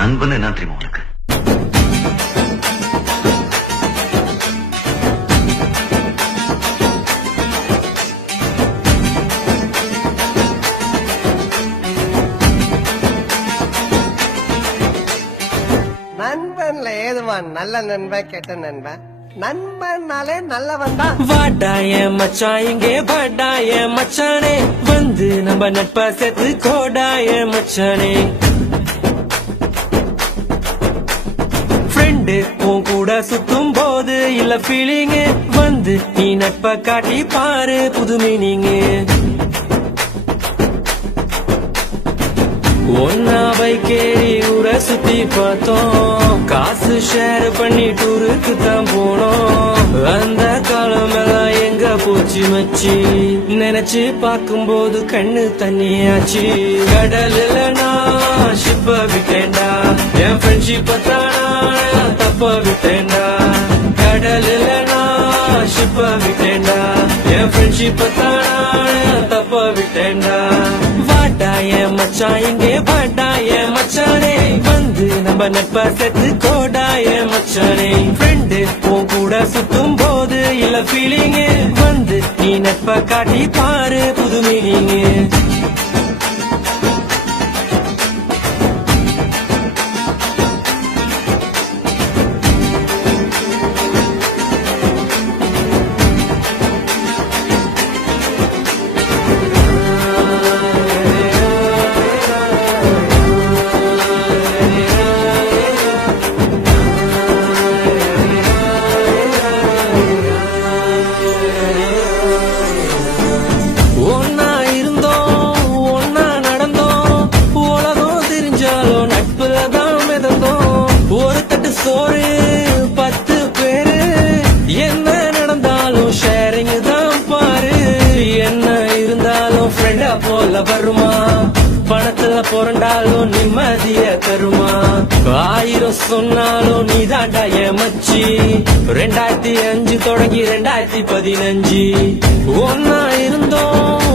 நண்பன் என்ன தெரியுமா உனக்கு? நண்பன்ல ஏதுவான் நல்ல நண்பன் கெட்ட நண்பன்? நண்பன்னாலே நல்லவன் தான். வாடாய மச்சான் இங்கே வாடாய மச்சானே, வந்து நம்ம நட்பா சேர்த்து கோடாய மச்சானே. ஃப்ரெண்டு உன் கூட சுத்தும் போது இல்ல ஃபீலிங்கு, வந்து நீ நட்ப காட்டி பாரு புது மீனிங்கு. ஒன்னா பைக்கேறி ஊரை சுத்தி பார்த்தோம், காசு ஷேர் பண்ணி டூருக்கு தான் போனோம். அந்த காலம் எல்லாம் எங்க போச்சு மச்சி, நினைச்சு பார்க்கும்போது கண்ணு தண்ணியாச்சு. கடலுல நான் ஷிப்ப விட்டேன்டா, என் ஃப்ரெண்ட்ஷிப்ப தானா தப்ப விட்டேன்டா. கடலுல நான் ஷிப்ப விட்டேன்டா, என் ஃப்ரெண்ட்ஷிப்ப தானா தப்ப விட்டேன்டா. வாடாய மச்சான் இங்கே வாடாய மச்சானே, வந்து நம்ம நட்பா சேர்த்து கோடாய மச்சானே. ஃப்ரெண்டு உன் கூட சுத்தும் போது இல்ல ஃபீலிங்கு, வந்து நீ நட்ப காட்டி பாரு புது மீனிங்கு. ஒன்னா இருந்தோம் ஒன்னா நடந்தோம், உலகம் தெரிஞ்சாலும் நட்புல தான் மிதந்தோம். ஒரு தட்டு சோறு 10 பேரு, என்ன நடந்தாலும் ஷேரிங் தான் பாரு. என்ன இருந்தாலும் ஃப்ரெண்டா போல வருமா, பணத்துல புரண்டாலும் நிம்மதிய தருமா. 1000 சொன்னாலும் நீ தாண்டா மச்சி, 2005 தொடங்கி 2015 ஒன்னா இருந்தோம்